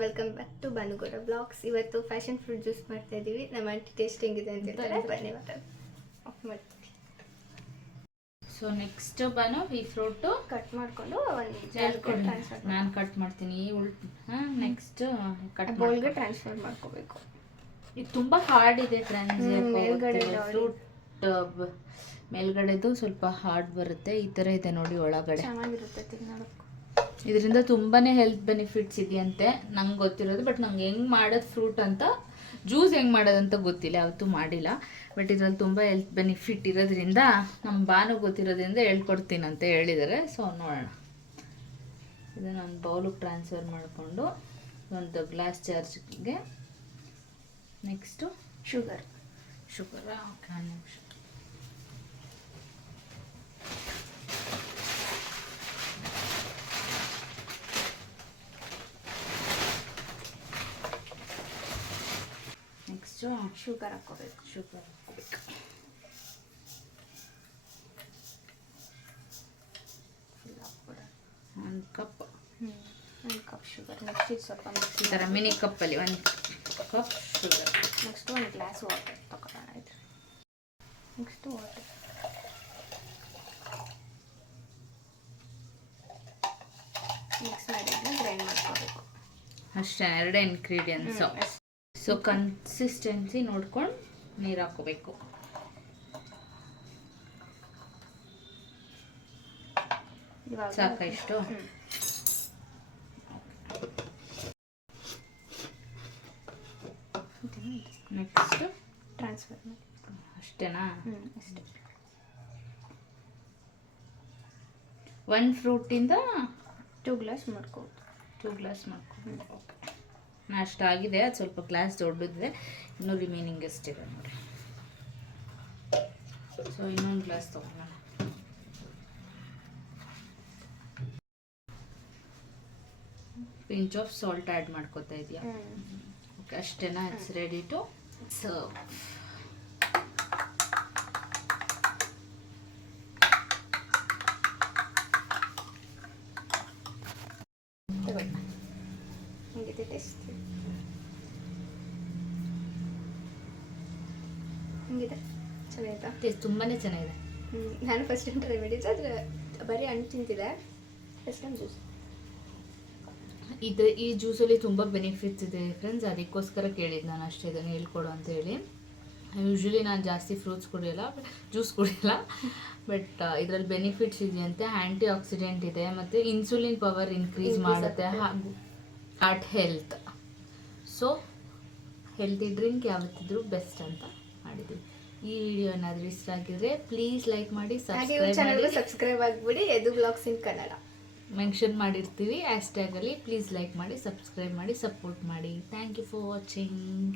Welcome back to Bhanu Gowda blogs. ಇವತ್ತು passion fruit juice ಮಾಡ್ತಾ ಇದ್ದೀವಿ. ನಮ್ಮ ಆಂಟಿ ಟೇಸ್ಟ್ ಹೆಂಗಿದೆ ಅಂತ ಹೇಳ್ತಾರೆ. ಬನ್ನಿ ಆಫ್ ಮಾಡ್ತೀವಿ. ಸೊ ನೆಕ್ಸ್ಟ್ ಬಾನು ಈ ಫ್ರೂಟು ಕಟ್ ಮಾಡಿಕೊಂಡು ಟ್ರಾನ್ಸ್ಫರ್ ನಾನು ಕಟ್ ಮಾಡ್ತೀನಿ. ನೆಕ್ಸ್ಟ್ ಕಟ್ ಬೌಲ್ಗೆ ಟ್ರಾನ್ಸ್ಫರ್ ಮಾಡ್ಕೋಬೇಕು. ಇದು ತುಂಬ ಹಾರ್ಡ್ ಇದೆ ಮೇಲ್ಗಡೆ ಫ್ರೂಟ್ ಮೇಲ್ಗಡೆದು ಸ್ವಲ್ಪ ಹಾರ್ಡ್ ಬರುತ್ತೆ. ಈ ಥರ ಇದೆ ನೋಡಿ ಒಳಗಡೆ. ಚೆನ್ನಾಗಿರುತ್ತೆ ತಿನ್ನೋದಕ್ಕೂ. ಇದರಿಂದ ತುಂಬಾ ಹೆಲ್ತ್ ಬೆನಿಫಿಟ್ಸ್ ಇದೆಯಂತೆ ನಂಗೆ ಗೊತ್ತಿರೋದು. ಬಟ್ ನಂಗೆ ಹೆಂಗೆ ಮಾಡೋದು ಫ್ರೂಟ್ ಅಂತ ಜ್ಯೂಸ್ ಹೆಂಗೆ ಮಾಡೋದಂತ ಗೊತ್ತಿಲ್ಲ, ಯಾವತ್ತೂ ಮಾಡಿಲ್ಲ. ಬಟ್ ಇದರಲ್ಲಿ ತುಂಬ ಹೆಲ್ತ್ ಬೆನಿಫಿಟ್ ಇರೋದ್ರಿಂದ ನಮ್ಮ ಬಾನು ಗೊತ್ತಿರೋದ್ರಿಂದ ಹೇಳ್ಕೊಡ್ತೀನಿ ಅಂತ ಹೇಳಿದ್ದಾರೆ. ಸೊ ನೋಡೋಣ. ಇದನ್ನು ಒಂದು ಬೌಲಿಗೆ ಟ್ರಾನ್ಸ್ಫರ್ ಮಾಡಿಕೊಂಡು ಒಂದು ಗ್ಲಾಸ್ ಚಾರ್ಜ್ಗೆ next sugar okay. Next sugar ಹಾಕ್ಕೋಬೇಕು. 1 ಕಪ್. 1 cup sugar. ನೆಕ್ಸ್ಟ್ ಇದು ಸ್ವಲ್ಪ ಈ ಥರ ಮಿನಿ ಕಪ್ಪಲ್ಲಿ 1 cup sugar. Next 1 glass water ತಗೊಳ್ಳೋಣ. ಇದು ನೆಕ್ಸ್ಟ್ ವಾಟರ್ ಮಿಕ್ಸ್ ಮಾಡಿ ಗ್ರೈಂಡ್ ಮಾಡ್ಕೋಬೇಕು. ಅಷ್ಟೇ, 2 ಇಂಗ್ರೀಡಿಯೆಂಟ್ಸು. ಸೊ ಕನ್ಸಿಸ್ಟೆನ್ಸಿ ನೋಡ್ಕೊಂಡು ನೀರು ಹಾಕೋಬೇಕು. ಸಾಕಾ ಇಷ್ಟು? ನೆಕ್ಸ್ಟ್ ಟ್ರಾನ್ಸ್ಫರ್ ಮಾಡಿ. ಅಷ್ಟೇನಾ? ಅಷ್ಟೇ. 1 ಫ್ರೂಟಿಂದ 2 ಗ್ಲಾಸ್ ಮಾಡ್ಕೋಬೋದು. 2 ಗ್ಲಾಸ್ ಮಾಡ್ಕೊಂಡು ಓಕೆ. ಅಷ್ಟಾಗಿದೆ. ಅದು ಸ್ವಲ್ಪ ಗ್ಲಾಸ್ ದೊಡ್ಡದಿದೆ, ಇನ್ನೂ ರಿಮೈನಿಂಗ್ ಎಷ್ಟಿದೆ ನೋಡಿ. ಸೊ ಇನ್ನೊಂದು ಗ್ಲಾಸ್ ತೊಗೊಳ್ಳೋಣ. ಪಿಂಚ್ ಆಫ್ ಸಾಲ್ಟ್ ಆ್ಯಡ್ ಮಾಡ್ಕೋತಾ ಇದೆಯಾ? ಓಕೆ, ಅಷ್ಟೇನಾ? It's ready to serve. ಹಿಂಗಿದೆ ಟೇಸ್ಟ್. ಹಿಂಗಿದೆ ಚೆನ್ನಾಗಿತ್ತಾ? ಟೇಸ್ಟ್ ತುಂಬಾ ಚೆನ್ನಾಗಿದೆ. ನಾನು ಫಸ್ಟ್ ಟೈಮ್ ಟ್ರೈ ಮಾಡಿದ್ದೆ. ಆದರೆ ಬರೀ ಹಣ್ಣು ತಿಂತಿದೆ. First time juice. ಈ ಜ್ಯೂಸಲ್ಲಿ ತುಂಬ ಬೆನಿಫಿಟ್ಸ್ ಇದೆ ಫ್ರೆಂಡ್ಸ್. ಅದಕ್ಕೋಸ್ಕರ ಕೇಳಿದ್ದು ನಾನು ಅಷ್ಟೇ, ಇದನ್ನು ಹೇಳ್ಕೊಡು ಅಂತ ಹೇಳಿ. ಯೂಶ್ವಲಿ ನಾನು ಜಾಸ್ತಿ ಫ್ರೂಟ್ಸ್ ಕುಡಿಯೋಲ್ಲ, ಜ್ಯೂಸ್ ಕುಡಿಯೋಲ್ಲ. ಬಟ್ ಇದರಲ್ಲಿ ಬೆನಿಫಿಟ್ಸ್ ಇದೆಯಂತೆ. ಆ್ಯಂಟಿ ಆಕ್ಸಿಡೆಂಟ್ ಇದೆ, ಮತ್ತು ಇನ್ಸುಲಿನ್ ಪವರ್ ಇನ್ಕ್ರೀಸ್ ಮಾಡುತ್ತೆ, ಹಾಗೂ heart health. So healthy drink ಯಾವತ್ತಿದ್ರೂ ಬೆಸ್ಟ್ ಅಂತ ಮಾಡಿದ್ದೀವಿ. ಈ ವಿಡಿಯೋ ಏನಾದರೂ ಇಷ್ಟ ಆಗಿದ್ರೆ ಪ್ಲೀಸ್ ಲೈಕ್ ಮಾಡಿ, ಸಬ್ಸ್ಕ್ರೈಬ್ ಆಗಿಬಿಡಿ. Yadu blogs in Kannada mention ಮಾಡಿರ್ತೀವಿ ಹ್ಯಾಶ್ಟ್ಯಾಗಲ್ಲಿ. ಪ್ಲೀಸ್ ಲೈಕ್ ಮಾಡಿ, ಸಬ್ಸ್ಕ್ರೈಬ್ ಮಾಡಿ, ಸಪೋರ್ಟ್ ಮಾಡಿ. Thank you for watching.